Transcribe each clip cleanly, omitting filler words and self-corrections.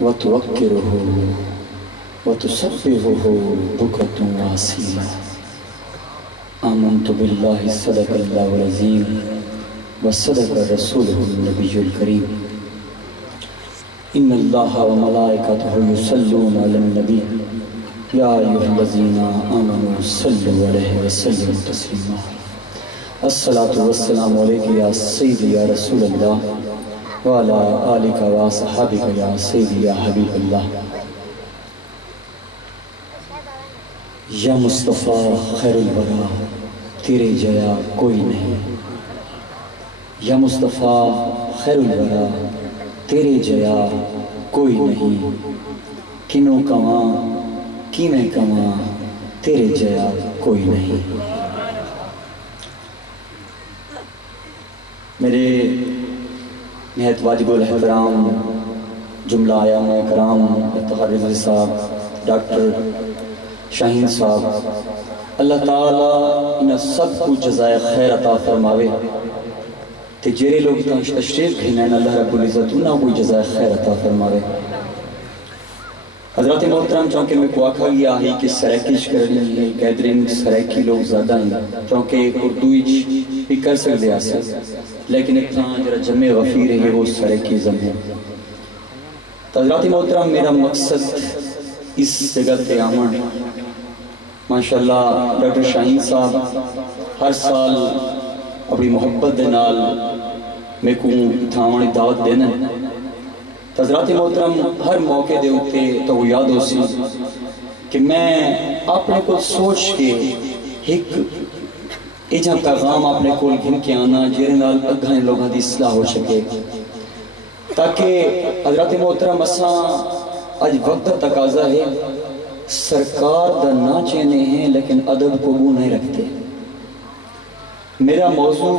وتوقره وتسبحه بكرة وأصيلا آمنت بالله صدق الله العظيم وصدق رسوله النبي الكريم إن الله وملائكته يصلون على النبي يا أيها الذين آمنوا صلوا عليه وسلموا تسليما الصلاة والسلام عليك يا سيدي يا رسول الله وعلى آلك وصحابك يا سيدي يا حبيب الله یا مصطفیٰ خیر الورا تیرے جیا کوئی نہیں یا مصطفیٰ خیر الورا تیرے جیا کوئی نہیں کنوں کواں کینے کواں تیرے جیا کوئی نہیں میرے نہایت واجب الاحترام جملہ آیا میں کرام افتخار رضوی صاحب ڈاکٹر شاہین صاحب اللہ تعالیٰ انہا سب کو جزائے خیر عطا فرماوے تے جیرے لوگ تشریف گھنائیں اللہ رب العزت انہا کوئی جزائے خیر عطا فرماوے حضرات محترم چونکہ میں کو آکھا گیا ہی کہ سریکیش کرنی ہے گیدرنگ سریکی لوگ زیادہ ہیں چونکہ اردویچ بھی کر سکتے آسے لیکن ایک تھا جرا جمع غفیر ہے وہ سریکیزم ہے حضرات محترم میرا مقصد اس جگہ تے آمن ماشاءاللہ ڈاکٹر شاہین صاحب ہر سال اپنی محبت دے نال میں کو تھاوانی دعوت دینا حضرات محترم ہر موقع دے ہوتے تو وہ یاد ہو سی کہ میں اپنے کو سوچ کے ایک ایجا پیغام اپنے کو گھن کے آنا جیرے نال اگھانے لوگاں دی اصلاح ہو سکے تاکہ حضرات محترم اساں آج وقت تقاضا ہے سرکار دا نہ چینے ہیں لیکن ادب کو بو نہیں رکھتے میرا موضوع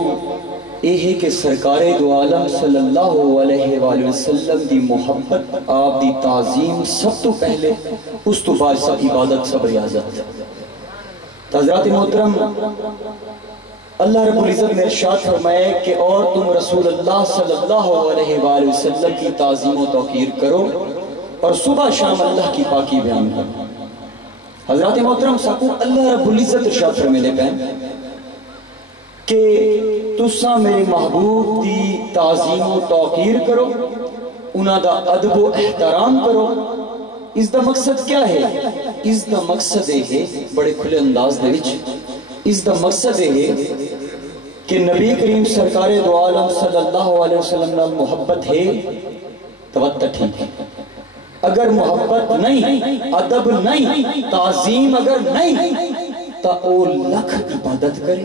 یہ ہے کہ سرکار دو عالم صلی اللہ علیہ وآلہ وسلم دی محبت آپ دی تعظیم سب تو پہلے اس تو بعد سب عبادت سب ریاضت حضرات محترم اللہ رب العزت نے ارشاد فرمائے کہ اور تم رسول اللہ صلی اللہ علیہ وآلہ وسلم کی تعظیم و توقیر کرو اور صبح شام اللہ کی پاکی بیان کرو حضرات محترم ساکو اللہ رب العزت ارشاد فرمینے پہن کہ تسا میرے محبوب دی تعظیم و توقیر کرو انہا دا ادب و احترام کرو اس دا مقصد کیا ہے اس دا مقصد ہے بڑے کھلے انداز دے وچ اس دا مقصد ہے کہ نبی کریم سرکار دو عالم صلی اللہ علیہ وسلم نال محبت ہے توتہ ٹھیک ہے اگر محبت نہیں ادب نہیں تعظیم اگر نہیں تا او لکھ عبادت کرے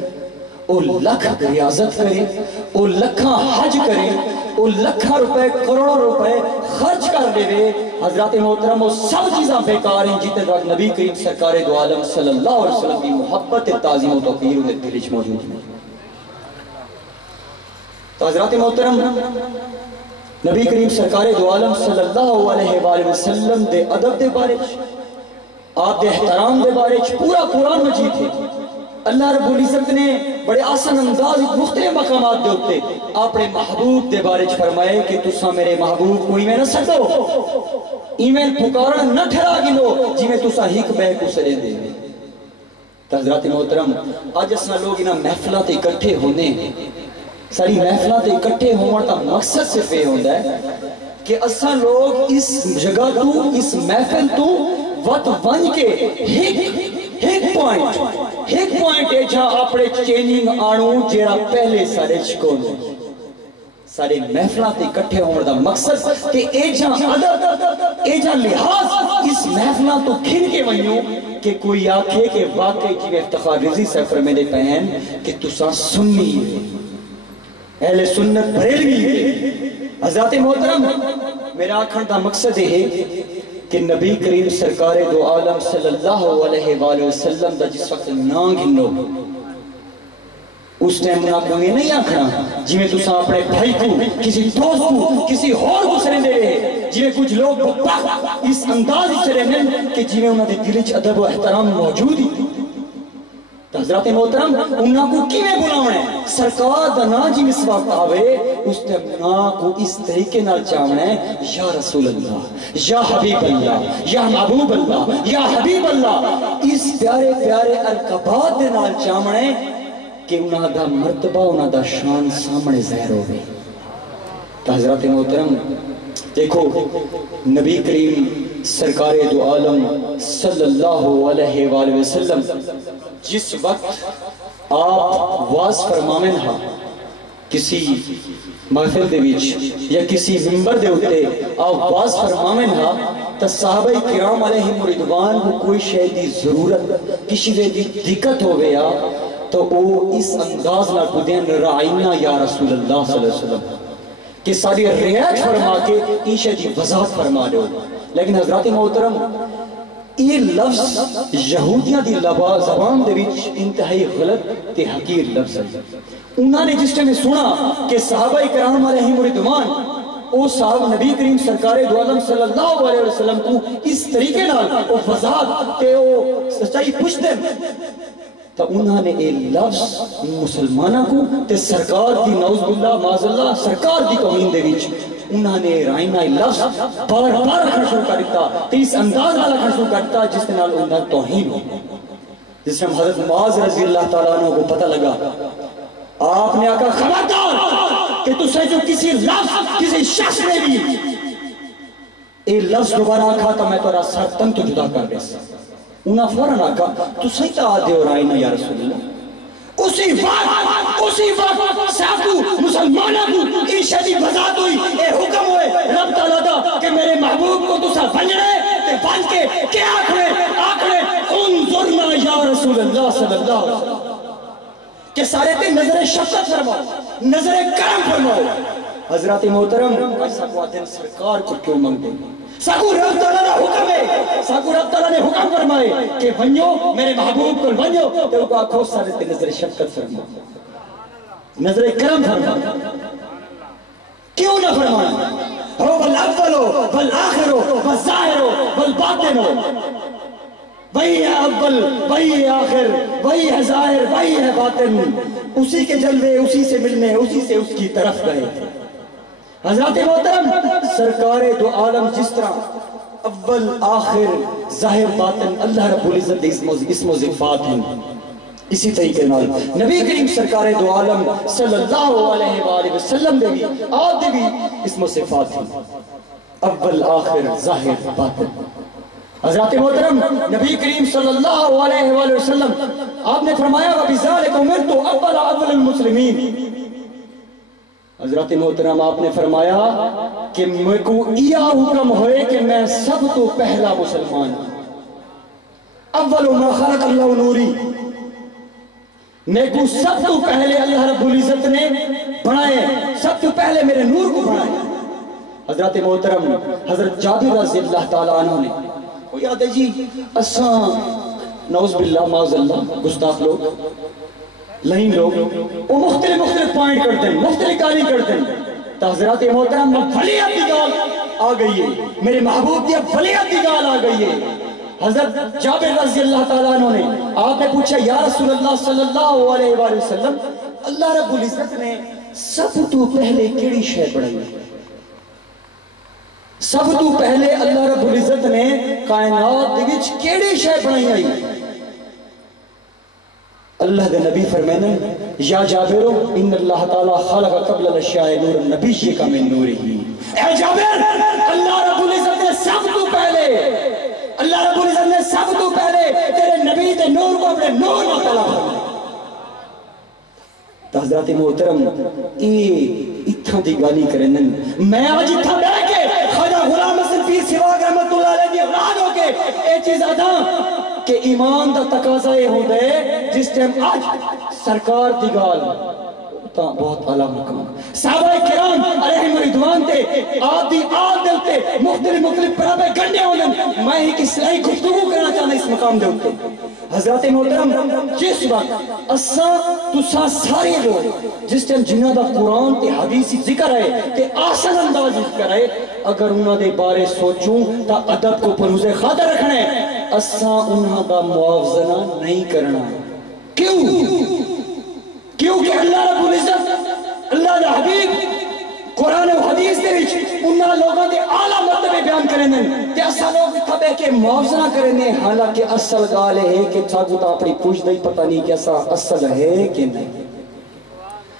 او لکھ ریاضت کرے او لکھاں حج کرے او لکھاں روپے کروڑوں روپے خرچ کر دے حضرات محترم وہ سب چیزاں بیکار ہیں جیتے وقت نبی کریم سرکار دو عالم صلی اللہ علیہ وسلم کی محبت تعظیم و توقیر انہیں دلچ موجود ہیں تو حضرات محترم نبی کریم سرکار دو عالم صلی اللہ علیہ وآلہ وسلم دے ادب دے بارے آپ دے احترام دے بارے پورا قرآن مجید ہے اللہ رب العزت نے بڑے آسان انداز مختلف مقامات دے ہوتے اپنے محبوب دے بارے فرمائے کہ تسا میرے محبوب کو ایمین سکو ایمین پکارن نہ ٹھرا گنو جی میں تسا ہیک بے کو سرے دے تو حضرات محترم آج اسنا لوگ انہا محفلات اکٹھے ہونے ساری محفلات اکٹھے ہونے کا مقصد صرف یہ ہوتا ہے کہ اسا لوگ اس جگہ تو اس محفل تو وقت ون کے ایک پوائنٹ ہے جہاں اپنے چیننگ آنوں جیرا پہلے سارے چکون سارے محفلات اکٹھے ہونے کا مقصد کہ ایجا عدد ایجا لحاظ اس محفلات تو کھن کے ونیوں کہ کوئی آکھے کہ واقعی جی افتخار رضی سفر میں نے پہن کہ تسا سنی اہل سنت بریلوی ہے حضرات محترم میرا آکھن دا مقصد ہے کہ نبی کریم سرکار دو عالم صلی اللہ علیہ وآلہ وسلم دا جس وقت نانگ ہنو اس نے منافع میں نہیں آکھنا جی میں تسا اپنے بھائی کو کسی دوست کو کسی اور کو سرے دے رہے جی میں کچھ لوگ اس انداز سرے میں کہ جی میں انہوں نے دلچ ادب و احترام موجود ہی حضرت محترم انہاں کو کیویں بلاونا ہے؟ سرکار دا نا جی اس وقت آوے اس تے نا کو اس طریقے نال چاونا ہے، یا رسول اللہ، یا حبیب اللہ، یا محبوب اللہ، یا حبیب اللہ، اس پیارے پیارے القابات دے نال چاونا ہے کہ انہاں دا مرتبہ انہاں دا شان سامنے ظاہر ہوگی۔ تو حضرت محترم دیکھو نبی کریم سرکار دو عالم صلی اللہ علیہ وآلہ وسلم جس وقت آپ واز فرمامن ہاں کسی محفل دے وچ یا کسی منبر دے ہوتے آپ واز فرمامن ہاں تا صحابہ کرام علیہ رضوان کو کوئی شے دی ضرورت کسی دے دی دقت ہو گیا تو وہ اس انداز نہ پودین رعینا یا رسول اللہ صلی اللہ علیہ وسلم کہ ساری رعایت فرما کے ایشہ دی وضاحت فرما دو۔ لیکن حضرات محترم یہ لفظ یہودیاں دی زبان دے وچ انتہائی غلط تے حقیر لفظ ہے۔ انہوں نے جس ٹائم سنا کہ صحابہ کرام علیہ رضوان او صاحب نبی کریم سرکار دو عالم صلی اللہ علیہ وسلم کو اس طریقے نال او وضاحت تے او سچائی پوچھ دیں تو انہوں نے یہ لفظ مسلمانہ کو تے سرکار دی نعوذ باللہ معاذ اللہ سرکار دی توہین دے وچ انہوں نے رائنہ لفظ بار بار رکھنا شروع کر دیتا تو اس انداز نال رکھنا شروع کرتا جس نے نال انہوں توہین ہو۔ جس نے حضرت معاذ رضی اللہ تعالیٰ عنہ کو پتہ لگا آپ نے آقا خبردار کہ تو سے جو کسی لفظ کسی شخص نے بھی یہ لفظ دوبارہ آکھا تو میں تورا سر تن تو جدا کر دے سا۔ انہاں فوراں آقا تو سیتا آدھے اور آئینہ یا رسول اللہ۔ اسی وقت ساتھو مسلمانہ کو عیشہ دی وضاحت ہوئی اے حکم ہوئے رب تعالیٰ دا کہ میرے محبوب کو تو سا بنجڑے تے بن کے کیا آکھنے انظرنا یا رسول اللہ صلی اللہ علیہ وسلم کہ سارے تے نظر شفقت فرماؤ نظر کرم فرماؤ۔ حضرات محترم ایسا کو آدھے سرکار کو کیوں منگ دیں ساکو رب تعالیٰ نے حکم ہے ساکو رب تعالیٰ نے حکم فرمائے کہ ونیو میرے محبوب کو ونیو تو وہ آنکھوں سارے تے نظر شفقت فرماؤ نظر کرم فرماؤ کیوں نہ فرمانا ہو بالاول ہو بالآخر ہو بالظاہر ہو بالباطن ہو وہی ہے اول وہی ہے آخر وہی ہے ظاہر وہی ہے باطن اسی کے جلوے اسی سے ملنے اسی سے اس کی طرف گئے۔ حضرات محترم سرکار دو عالم جس طرح اول آخر ظاہر باطن اللہ رب العزت اسم و صفات ہیں اسی طریقے نال نبی کریم سرکار دو عالم صلی اللہ علیہ وآلہ وسلم دے بھی آپ دے بھی اسم و صفات ہیں اول آخر ظاہر باطن۔ حضرات محترم نبی کریم صلی اللہ علیہ وآلہ وسلم آپ نے فرمایا وَبِذَلِكَ أُمِرْتُ أَوَّلَ الْمُسْلِمِينَ۔ حضرات محترم آپ نے فرمایا کہ میں کو یہ حکم ہوئے کہ میں سب تو پہلا مسلمان اول ما خلق اللہ نوری میں کو سب تو پہلے اللہ رب العزت نے بنائے سب تو پہلے میرے نور کو بنائے۔ حضرات محترم حضرت جابر رضی اللہ تعالیٰ عنہ نے وہ یاد ہے جی اساں نعوذ باللہ معاذ اللہ گستاخ لوگ لہین لوگ وہ مختلف پوائنٹ کرتے ہیں مختلف کاری کرتے ہیں تو حضرات محترم ولیت دی گال آ گئی ہے میرے محبوب دی ولیت دی گال آ گئی ہے۔ حضرت جابر رضی اللہ تعالیٰ عنہ نے آپ نے پوچھا یا رسول اللہ صلی اللہ علیہ وآلہ وسلم اللہ رب العزت نے سب تو پہلے کیڑی شے بڑھائی سب تو پہلے اللہ رب العزت نے کائنات دے وچ کیڑی شے بنائی آئی اللہ دے نبی فرمانے یا جابر ان اللہ تعالی خلق قبل الاشیاء نور النبی کا من نورہ اے جابر اللہ رب العزت نے سب تو پہلے تیرے نبی دے نور کو اپنے نور میں طلع فرمایا۔ حضرات محترم اتھا دی گالی کریں میں آج اتھا بیٹھ کے خواجہ غلام حسن پیر سواگ رحمت اللہ علیہ دی اولاد ہو کے اے چیز آدھا کہ ایمان دا تقاضا یہ ہو دے جس ٹائم آج سرکار دی گال بہت عالم مقام صحابہ کرام علیہ رضوان تے آپ دی آل دل تے مختلف پرابے گنڈے ہونے میں ایک اسلائی گفتگو کرنا چاہنا اس مقام دے ہوتے۔ حضرات محترم جس وقت اساں تساں سارے لوگ جس ٹائم جنہ دا قرآن تے حدیثی ذکر ہے تے آسان انداز ذکر ہے اگر انہاں دے بارے سوچوں تا ادب کو پروز خاطر رکھنا ہے اساں انہاں دا معاوضہ نہیں کرنا کیوں کہ اللہ رب العزت اللہ دا حبیب قرآن و حدیث دے وچ انہاں لوگاں دے اعلیٰ مرتبے بیان کریں تے اساں لوگ کھبے کے موازنہ کریں، حالانکہ اصل گال ہے کہ ساگو تا اپنی پوچھ دئی پتہ نہیں کہ اساں اصل ہے کہ نہیں۔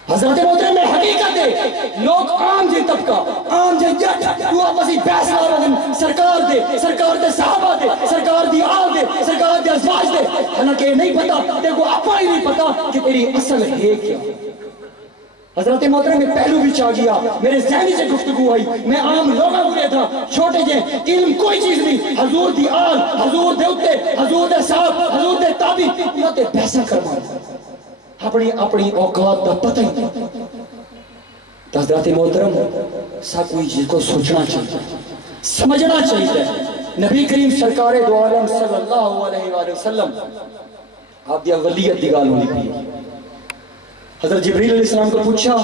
حضرت محترم میں حقیقت ہے لوگ عام جی طبقہ عام جی جٹ وہ آپسی بحث لا رہے ہیں سرکار دے صحابہ دے سرکار دی آل دے سرکار دے ازواج دے، حالانکہ نہیں پتا تیرے کو اپنا ہی نہیں پتا کہ تیری اصل ہے کیا۔ حضرت محترم میں پہلو بھی چاہ گیا، میرے ذہنی سے گفتگو ہوئی، میں عام لوگاں گرے تھا چھوٹے جے علم کوئی چیز نہیں، حضور دی آل حضور دے اتے حضور دے صاحب حضور دے تابع انہوں تے بحثہ کروانا اپنی اوقات دا پتہ ہی نہیں۔ حضرت محترم سا کوئی چیز کو سوچنا چاہیے، سمجھنا چاہیے۔ نبی کریم سرکار دو عالم صلی اللہ علیہ وآلہ وسلم آپ دیا ولیت دی گال ہونی پی۔ حضرت جبریل علیہ السلام کو پوچھا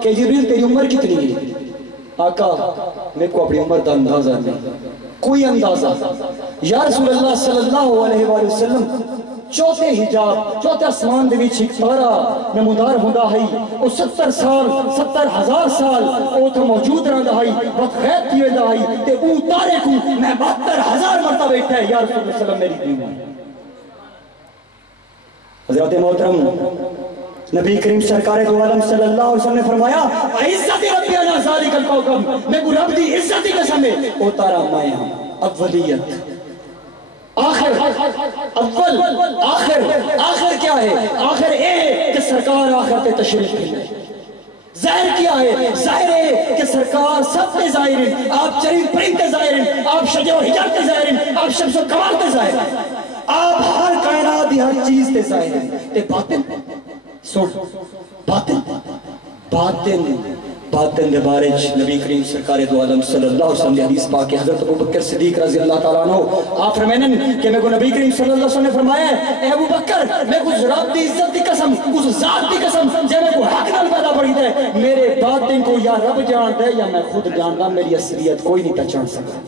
کہ جبریل تیری عمر کتنی ہے؟ آقا میرے کو اپنی عمر دا اندازہ نہیں، کوئی اندازہ۔ یا رسول اللہ صلی اللہ علیہ وآلہ وسلم چوتھے حجاب چوتھے اسمان دے وچ ایک تارا نمودار ہوندا ہے، او 70 سال 70,000 سال او تو موجود رہندا ہے، وقت غیب تھی ویندا ہے تے او تارے کو میں 72,000 مرتبہ بیٹھا ہے۔ یا رسول اللہ صلی اللہ علیہ وسلم میری عمر۔ حضرت محترم نبی کریم سرکار دو عالم صلی اللہ علیہ وسلم نے فرمایا عزت ربی علی ذالک الکوکب، میں کو رب دی عزت کی قسم ہے او تارا میں ہوں۔ اولیت آخر کیا ہے؟ آخر اے کہ سرکار آخر تے تشریف ہے۔ ظاہر کیا ہے؟ ظاہر ہے کہ سرکار سب تے ظاہر ہیں، آپ چرین پرند تے ظاہر ہیں، آپ شجع و حجاب تے ظاہر ہیں، آپ شمس و قمر تے ظاہر ہیں، آپ ہر کائنات دی ہر چیز تے ظاہر ہیں۔ تے باطن سن باطن دے بارے نبی کریم سرکار دو عالم صلی اللہ علیہ وسلم نے حدیث پاک ہے، حضرت ابوبکر صدیق رضی اللہ تعالیٰ عنہ آپ فرمائیں کہ میں کو نبی کریم صلی اللہ علیہ وسلم نے فرمایا ہے اے ابوبکر میں کو رب دی عزت دی قسم اس ذات دی قسم جے میں کو حق نال پیدا پڑی دے میرے باطن کو یا رب جان دے یا میں خود جاندا، میری اصلیت کوئی نہیں پہچان سکتا۔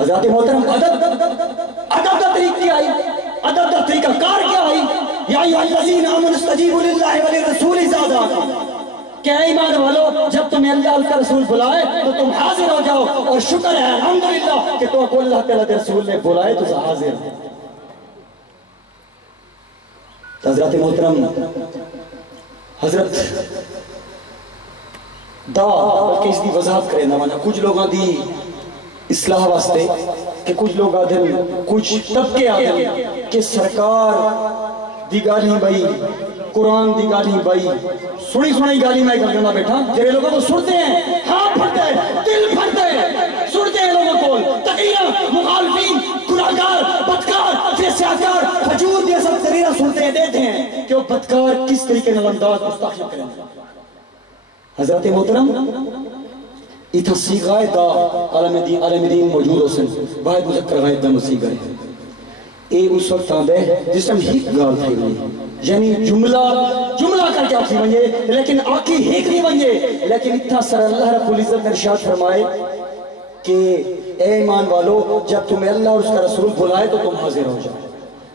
حضرت محترم ادب دا طریقہ کیا آئی؟ ادب دا طریقہ کار کیا آئی؟ یا ایھا الذین آمنوا استجیبوا للہ وللرسول اذا دعاکم، کہ اے ایمان والو جب تمہیں اللہ کا رسول بلائے تو تم حاضر ہو جاؤ، اور شکر ہے الحمدللہ کہ تو کو اللہ تعالیٰ کے رسول نے بلائے تو حاضر ہو۔ حضرت محترم حضرت دا بلکہ اس دی وضاحت کرے نہ مانا کچھ لوگاں دی اصلاح واسطے کہ کچھ لوگ آدھے کچھ طبقے آدھے کہ سرکار دی گالی بھائی قرآن دی گالی بھائی سنی گالی میں کرنا بیٹھا جب لوگوں کو سنتے ہیں ہاں پھڑتے ہیں دل پھڑتے ہیں سنتے ہیں لوگوں کو تقریرہ مخالفین گناہگار بدکار فسادکار فجور یہ سب تقریرہ سنتے ہیں دیتے ہیں کہ وہ بدکار کس طریقے نال انداز مستحکم کریں۔ حضرت محترم ایتھا سیغائے دا عالم دین موجود ہو سن واحد مذکر غائب دا مسیغہ ہے اے اس وقت آندے جس ٹائم ہیک گال تھی ہوئی یعنی جملہ کر کے آپ تھی ونجے لیکن آکی ہیک نہیں ونجے لیکن اتنا سر اللہ رب العزت نے ارشاد فرمائے کہ اے ایمان والو جب تمہیں اللہ اور اس کا رسول بلائے تو تم حاضر ہو جائے،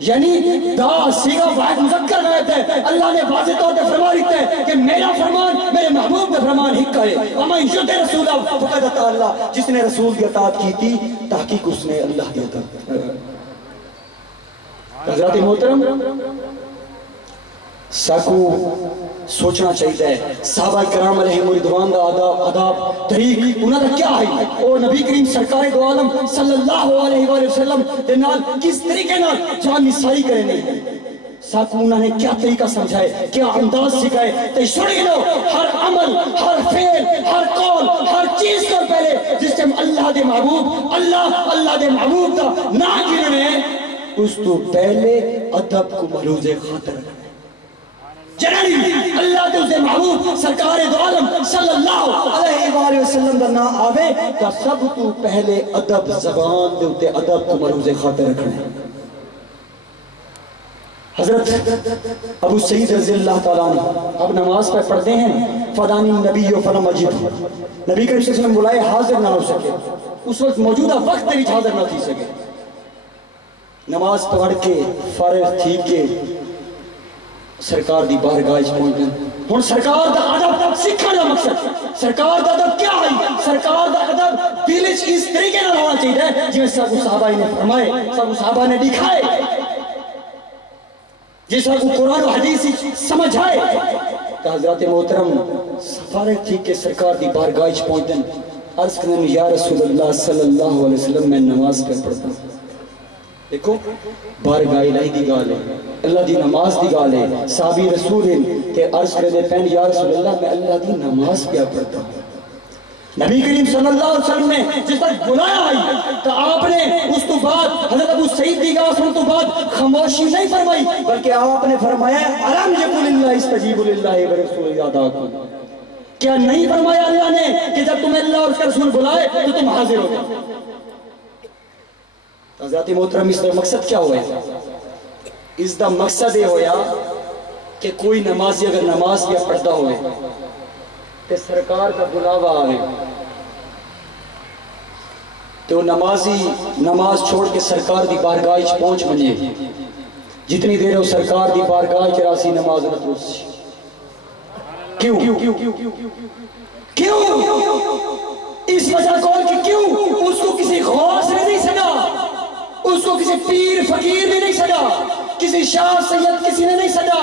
یعنی دا سیغہ واحد مذکر غائب ہے۔ اللہ نے واضح طور پہ فرمان رکھتا ہے کہ میرا فرمان میرے محبوب کا فرمان ہی کرے، وَمَنْ يُطِعِ الرَّسُولَ فَقَدْ أَطَاعَ اللَّهَ، جس نے رسول کی اطاعت کی تھی تحقیق اس نے اللہ کی اطاعت۔ حضرات محترم ساکو سوچنا چاہیے صحابہ کرام علیہ رضوان دا آداب طریق انہاں دا کیا ہے، اور نبی کریم سرکار دو عالم صلی اللہ علیہ وآلہ وسلم دے نال کس طریقے نال جان نسائی کریں گے، ساتھ انہوں نے کیا طریقہ سمجھائے کیا انداز سکھائے۔ تو سنی لو ہر عمل ہر فعل ہر قول ہر چیز کو پہلے جس سے اللہ دے محبوب اللہ دے محبوب دا نہ گرنے اس تو پہلے ادب کو ملوز خاطر رکھنے جنانی اللہ دے اسے محبوب سرکار دو عالم صلی اللہ علیہ وآلہ وسلم دا نہ آوے تو سب تو پہلے ادب زبان دے اتے ادب کو ملوز خاطر رکھنے۔ حضرت ابو سعید رضی اللہ تعالیٰ عنہ اب نماز پہ پڑھتے ہیں فدانی نبی و فلم مجید نبی کریم صلی اللہ علیہ وسلم بلائے حاضر نہ ہو سکے، اس وقت موجودہ وقت بھی حاضر نہ تھی سکے۔ نماز پڑھ کے فارغ تھی کے سرکار دی بارگاہ پہنچن. ہن سرکار دا ادب سکھن دا مقصد سرکار دا ادب کیا ہے؟ سرکار دا ادب دل وچ اس طریقے نال ہونا چاہیے جویں سب صحابہ نے فرمائے, سب صحابہ نے دکھائے, جس کو قرآن و حدیث سمجھ آئے. کہ حضرت محترم فارغ تھی کہ سرکار دی بارگاہ پہنچن, عرض کرنے یا رسول اللہ صلی اللہ علیہ وسلم میں نماز پہ پڑھتا ہوں. دیکھو بارگاہ الہی دی گال ہے, اللہ دی نماز دی گال ہے. صحابی رسول کہ عرض کرنے پہن یا رسول اللہ میں اللہ دی نماز پہ پڑھتا ہوں. نبی کریم صلی اللہ علیہ وسلم نے جس طرح بلایا ہے تو آپ نے اس تو بعد حضرت ابو سعید دی گاہ سن تو بعد خاموشی نہیں فرمائی, بلکہ آپ نے فرمایا الم یقل اللہ استجیب للہ ورسول یاداکم. کیا نہیں فرمایا اللہ نے کہ جب تمہیں اللہ اور اس کا رسول بلائے تو تم حاضر ہو جاؤ. حضرت محترم اس کا مقصد کیا ہوا ہے؟ اس کا مقصد یہ ہویا کہ کوئی نمازی اگر نماز کیا پڑھتا ہوئے کہ سرکار کا بلاوا آئے تو نمازی نماز چھوڑ کے سرکار دی بارگاہ پہنچ بنے, جتنی دیر وہ سرکار دی بارگاہ چراسی نماز نہ پڑھے. کیوں کیوں اس وجہ کون کہ کیوں اس کو کسی غوث نے نہیں سنا, اس کو کسی پیر فقیر نے نہیں سنا, کسی شاہ سید کسی نے نہیں سنا,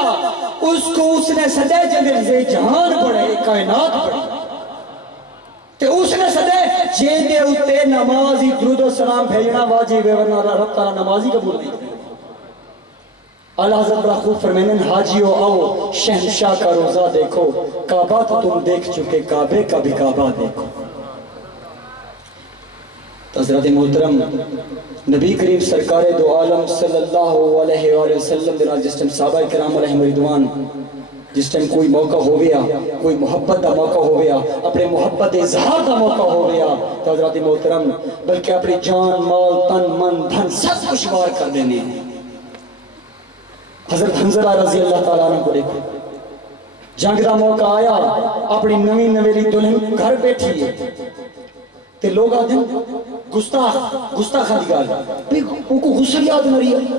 اس کو اس نے سدے جندے جہان پڑھے کائنات پڑھے تے اس نے سدے جیندے اتے نمازی درود و سلام بھیجنا واجب ہے ورنہ رب تعالیٰ نمازی قبول نہیں کرے. اللہ حضرت بڑا خوب فرمینن حاجیو آؤ شہنشاہ کا روزہ دیکھو, کعبہ تو تم دیکھ چکے کعبے کا بھی کعبہ دیکھو. حضرت محترم نبی کریم سرکار دو عالم صلی اللہ علیہ وآلہ وسلم دے نال جس ٹائم صحابہ کرام علیہ رضوان جس ٹائم کوئی موقع ہو گیا, کوئی محبت دا موقع ہو گیا, اپنے محبت اظہار دا موقع ہو گیا تو حضرت محترم بلکہ اپنی جان مال تن من دھن سب کچھ وار کر دینے. حضرت حنظلہ رضی اللہ تعالیٰ عنہ کو دیکھو, جنگ دا موقع آیا, اپنی نوی نویلی دلہن گھر بیٹھی ہے تے لوگ آتے ہیں گستاخ دی گال ان کو غصہ یاد نہ رہی ہے.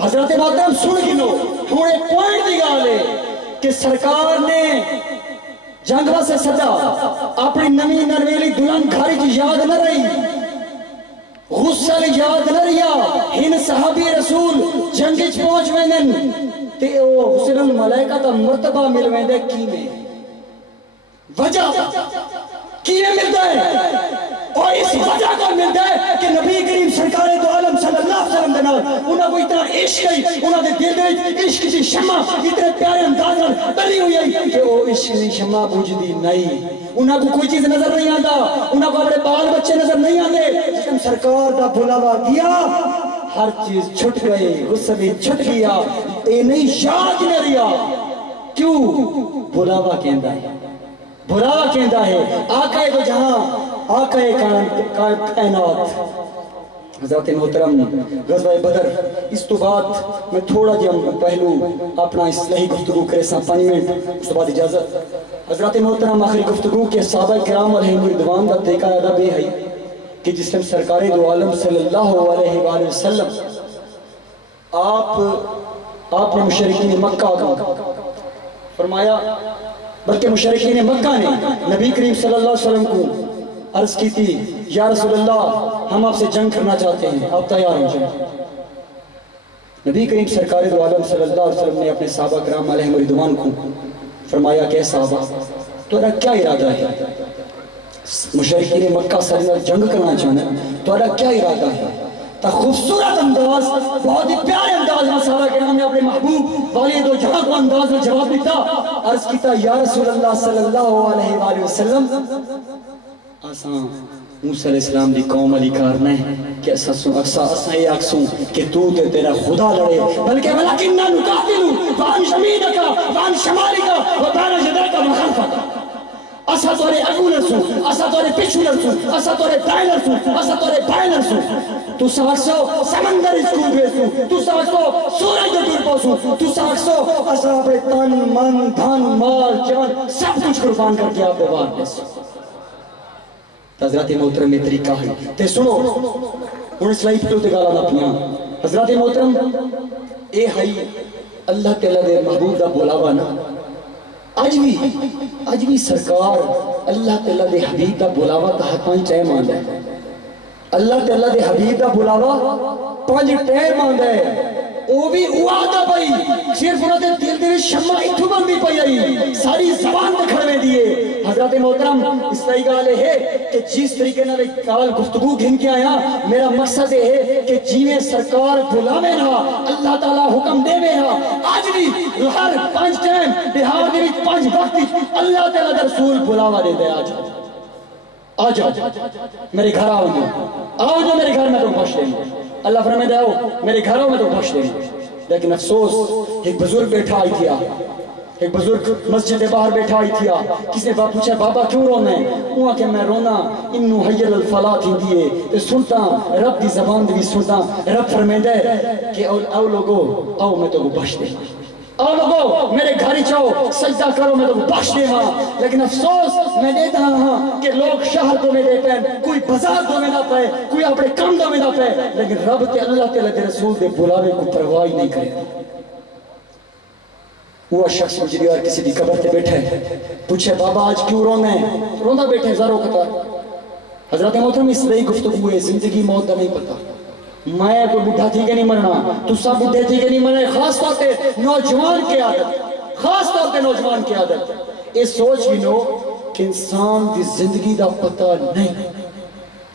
حضرت محترم سن گنو ہوں ایک پوائنٹ دی گال ہے کہ سرکار نے جنگوا سے سدا اپنی نمی نرویلی دلہن گھر کی یاد نہ رہی, غصہ یاد نہ رہیا. ہن صحابی رسول جنگ پہنچ وینن تے او حسن الملائکہ تا مرتبہ مل ویندے کی میں وجہ کی ملتا ہے, اور اس وجہ کا ملتا ہے کہ نبی کریم سرکار دو عالم صلی اللہ علیہ وسلم دینا انہاں کو اتنا عشق ہے, انہاں دے دل میں عشق کی شمع اتنے پیارے انداز میں بلی ہوئی ہے کہ وہ عشق کی شمع بجھدی نہیں. انہاں کو کوئی چیز نظر نہیں آتا, انہاں کو اپنے بال بچے نظر نہیں آتے. جس ٹائم سرکار دا بلاوا دیا ہر چیز چھٹ گئی, غصہ بھی چھٹ گیا, اے نہیں یاد نہ رہیا. کیوں بلاوا کہندا ہے, بلاوا کہندا ہے آقا دو جہاں, آقا کائنات. حضرت محترم غزوہ بدر اس تو بعد میں تھوڑا جہاں پہلو اپنا اصلاحی گفتگو کرے سا 5 منٹ اس تو بعد اجازت. حضرت محترم آخری گفتگو کے صحابہ کرام علیہ رضوان کا دیکھا ادب یہ ہے کہ جس ٹائم سرکار دو عالم صلی اللہ علیہ وآلہ وسلم آپ نے مشرکین مکہ کا فرمایا, بلکہ مشرکین مکہ نے نبی کریم صلی اللہ علیہ وسلم کو عرض کی تھی یا رسول اللہ ہم آپ سے جنگ کرنا چاہتے ہیں, آپ تیار ہو جائیں. نبی کریم سرکار دو عالم صلی اللہ علیہ وسلم نے اپنے صحابہ کرام علیہ رضوان کو فرمایا کہ صحابہ تمہارا کیا ارادہ ہے؟ مشرکین مکہ سے جنگ کرنا چاہنا تمہارا کیا ارادہ ہے؟ تا خوبصورت انداز, بہت ہی پیارے انداز میں صحابہ کرام نے اپنے محبوب والد و جہاں کو انداز میں جواب دیتا. عرض کیتا یا رسول اللہ صلی اللہ علیہ وآلہ وسلم آسان موسیٰ علیہ السلام دی قوم علی کارنا ہے کہ اساں یہ اکسوں کہ تو تے تیرا خدا لڑے, بلکہ ولیکننا نقاتلو وان شمیدکا وان شمالکا وبان جدرکا مخالفکا. اسا تورے اگو نرسو, اسا تورے پچھو نرسو, اسا تورے دائیں نرسو, اسا تورے بائیں نرسو. تو ساکسو سمندر اسکو بیسو, تو ساکسو سورج دور پوسو, تو ساکسو اسا اپنے تن من دھن مال جان سب کچھ قربان کر کے آپ دے بار دیسو. حضرت محترم میں طریقہ ہے تے سنو ان اسلائی پتو تے گالا نہ پیاں حضرات محترم اے ہائی اللہ تعالیٰ دے محبوب دا بولاوا نا اج بھی سرکار اللہ تعالیٰ دے حبیب دا بولاوا تا پانچ ٹائم آندا ہے اللہ تعالیٰ دے حبیب دا بولاوا پانچ ٹائم آندا ہے وہ بھی آدھا پائی صرف انہوں نے دل دے شمع اتھو بندی پائی آئی ساری زبان دکھڑ میں دیئے حضرات محترم اس طرح گالے ہے کہ جس طریقے نہ کال گفتگو گھن کے آیا میرا مقصد ہے کہ جیویں سرکار بلاوے رہا اللہ تعالیٰ حکم دے میں رہا آج بھی ہر پانچ ٹائم بہار دے پانچ وقت اللہ تعالیٰ دا رسول بلاوا دے دے آج میرے گھر آؤ جو میرے گھر میں تو بخش دیں اللہ فرمائے دے آؤ میرے گھروں میں تو بخش دیں لیکن افسوس ایک بزرگ بیٹھا آئی تھیا ایک بزرگ مسجد باہر بیٹھا آئی تھیا کس نے پوچھا بابا کیوں رونا ہے وہاں کہ میں رونا انہوں حیل الفلاح تھی دیئے تو سنتا رب دی زبان دی بھی سنتا رب فرمائے دے کہ او لوگو آؤ میں تو بخش دیں آؤ لوگو میرے گھری چاہو سجدہ کرو میں تو بخش دے ہاں لیکن افسوس میں دیتا ہاں کہ لوگ شہر دو میں دیتے ہیں کوئی بازار دو میں نہ پائے کوئی اپنے کام دو میں نہ پائے لیکن رب تے اللہ تعالیٰ دے رسول دے بلاوے کو پرواہ نہیں کرے وہ شخص مجھے اور کسی دی قبر تے بیٹھے پوچھے بابا آج کیوں رونا ہے رونا بیٹھے زارو قطار حضرت محترم اس لئے گفتگو ہے زندگی موت دا نہیں پتا میں کوئی بڑھا تھی کہ نہیں مرنا تو سب بڑھے تھی کہ نہیں مرنا خاص طور پہ نوجوان کی عادت خاص طور پہ نوجوان کی عادت یہ سوچ بھی لو کہ انسان دی زندگی دا پتہ نہیں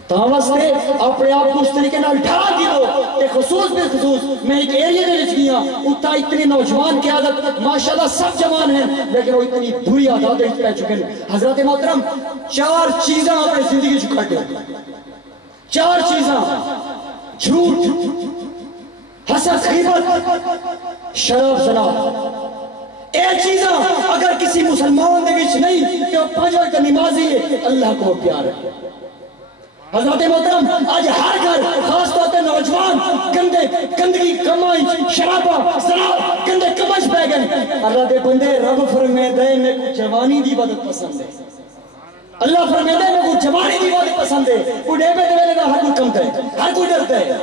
تاوستے اپنے آپ کو اس طریقے نہ ڈھا گئے کہ خصوص بے خصوص میں ایک ایریے میں لچ گیا اتنا اتنی نوجوان کی عادت ماشاءاللہ سب جوان ہیں لیکن وہ اتنی بری عادتیں پہ چکے ہیں حضرت محترم چار چیزیں اپنے زندگی چکا دے چار چیزیں جھوٹ حسد غیبت شراب زنا اے چیزاں اگر کسی مسلمان دے وچ نہیں تو پانچ وقت نمازی ہے اللہ کو پیار ہے حضرت محترم آج ہر گھر خاص طور پہ نوجوان گندگی کمائی شرابہ زنا گندے کمش پہ گئے اللہ دے بندے رب فرمائے دے میں کو جوانی دی عبادت پسند ہے اللہ فرمائے دے میں کو جوانی دی عبادت پسند ہے بڑھے پہ دے لگا ہر کوئی کمتا ہے ہر کوئی ڈرتا ہے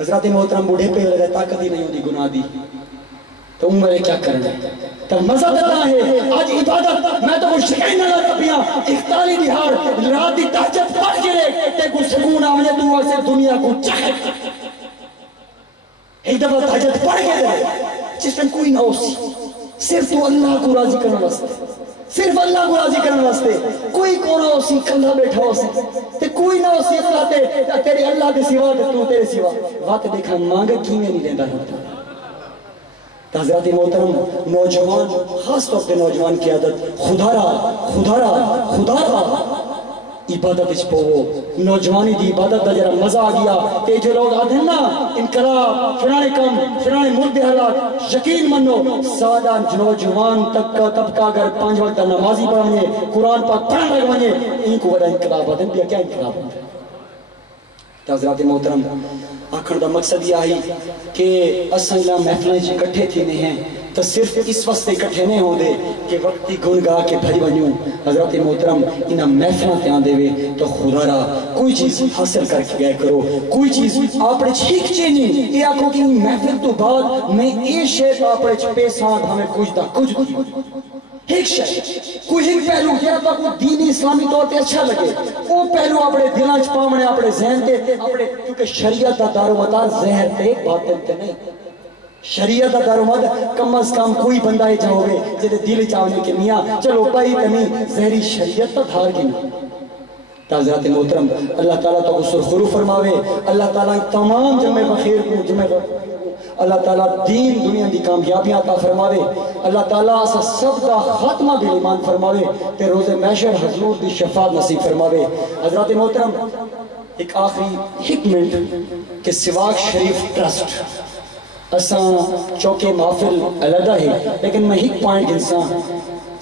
حضرت محترم بڑھے پہ لگا طاقت ہی نہیں ہوتی گناہ دی تو عمرے کیا کرنا ہے تو مزہ دیتا ہے آج عبادت میں تو مشکل نہ لگا پیا اختالی دیہار رات دی تحجد پڑھ گرے تے کو سکون آمنے دعا سے دنیا کو چاہے ایک دفعہ تحجد پڑھ گرے جس میں کوئی نہ ہو سی صرف تو اللہ کو راضی کرنا واسطے صرف اللہ کو راضی کرنا واسطے کوئی کونا ہو سی کلہ بیٹھا ہو سی تے کوئی نہ ہو سی اللہ تے تیرے اللہ دے سوا تے تو تیرے سوا وقت دیکھا مانگے کی میں نہیں دیتا ہوتا حضرت محترم نوجوان خاص طور پہ نوجوان کی عادت خدا را عبادت اس پہ ہو نوجوانی دی عبادت دا جرا مزہ آ گیا تے جو لوگ آدھیں نا انقلاب فرانے کم فرانے ملک دے حالات یقین منو سادہ نوجوان تک کا طبقہ اگر پانچ وقت نمازی پڑھنے قرآن پاک پڑھنے لگوانے ان کو بڑا انقلاب آدھیں بھی کیا انقلاب ہوتا ہے حضرات محترم آخر دا مقصد یہ آئی کہ اساں اللہ محفلیں جی کٹھے تھی نہیں ہیں تو صرف اس وقت اکٹھے نہیں ہو دے کہ وقتی گنگا کے بھائی بنیوں حضرت محترم انہاں محفلیں تیان دے وے تو خدا را کوئی چیز حاصل کر کے گئے کرو کوئی چیز آپ نے چھیک چینی یہ آکھو کہ محفل تو بعد میں یہ شیط آپ نے پیسان ہمیں کچھ دا کچھ ایک شیط کوئی ایک پہلو کیا تھا کوئی دینی اسلامی طور پہ اچھا لگے وہ پہلو اپنے دلان چپامنے اپنے ذہن تے اپنے کیونکہ شریعت دا دار و مدار زہر تے باطل تے نہیں شریعت دا دار و مدار کم از کم کوئی بندہ ہی جاؤ گے جیسے دل چاہنے کے میاں چلو پائی تمی زہری شریعت تا دھار کی نہیں حضرت محترم اللہ تعالیٰ تو سرخرو فرماوے اللہ تعالیٰ تمام جمع بخیر کو جمع اللہ تعالیٰ دین دنیا دی کامیابیاں عطا فرماوے اللہ تعالیٰ اسا سب دا خاتمہ بھی ایمان فرماوے تے روز محشر حضور دی شفاعت نصیب فرماوے حضرت محترم ایک آخری ایک منٹ کہ سواک شریف ٹرسٹ اسا چوکے محفل علیحدہ ہے لیکن میں ایک پوائنٹ انسان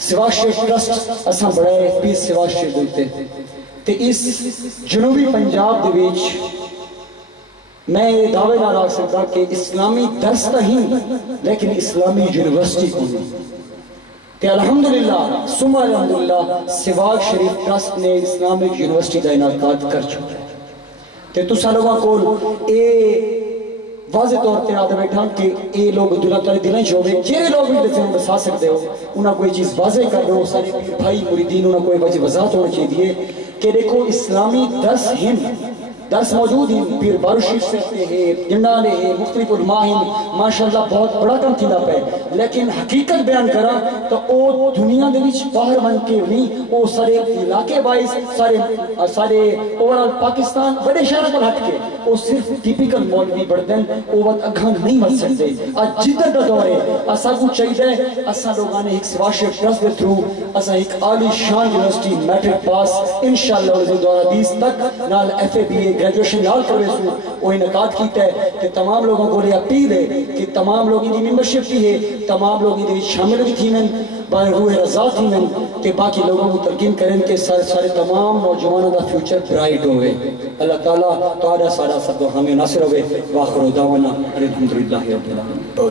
سواک شریف ٹرسٹ اسا بڑے پیس سواک شریف دلتے تے اس جنوبی پنجاب دے وچ میں یہ دعوے نہ رکھ سکتا کہ اسلامی درس ہی لیکن اسلامی یونیورسٹی کو نہیں تے الحمدللہ ثم الحمدللہ سواک شریف ٹرسٹ نے اسلامک یونیورسٹی کا انعقاد کر چکا ہے تے تو سالوں کو واضح طور پہ آدھے بیٹھا کہ اے لوگ دلہ تعالی دلائیں شعبے جیرے لوگ بھی لسے ہوں بسا سکتے ہو انہاں کوئی چیز واضح کر دو سارے بھائی مریدین انہاں کوئی وجہ وضاحت ہونا چاہیے کہ دیکھو اسلامی درس ہیں درس موجود ہیں پیر بارو شریف سے ہیں جنڈالے ہیں مختلف علماء ہیں ماشاءاللہ بہت بڑا کم تھی پہ لیکن حقیقت بیان کرا تو او دنیا دے وچ باہر من کے نہیں او سارے علاقے باعث سارے اوورال پاکستان بڑے شہر پر ہٹ کے او صرف ٹیپیکل مولوی بڑھدن او وقت اگھان نہیں مل سکتے آج جدت دا دور ہے اسا کو چاہیے اسا لوگاں نے ایک سواشر ٹرسٹ دے تھرو اسا ایک عالی شان یونیورسٹی میٹرک پاس انشاءاللہ 2020 تک نال F A B A graduation نال کروے سو وہ انعقاد کیتا ہے کہ تمام لوگوں کو لئے اپیل ہے کہ تمام لوگوں کی ممبرشپ کی ہے تمام لوگوں کی شامل بھی تھی میں بائے روح رضا تھی میں کہ باقی لوگوں کو ترکین کریں کہ سارے تمام نوجوانوں کا فیوچر برائٹ ہوئے اللہ تعالیٰ سارا سب ہمیں ناصر ہوئے وآخر دعوانا الحمدللہ رب العالمین.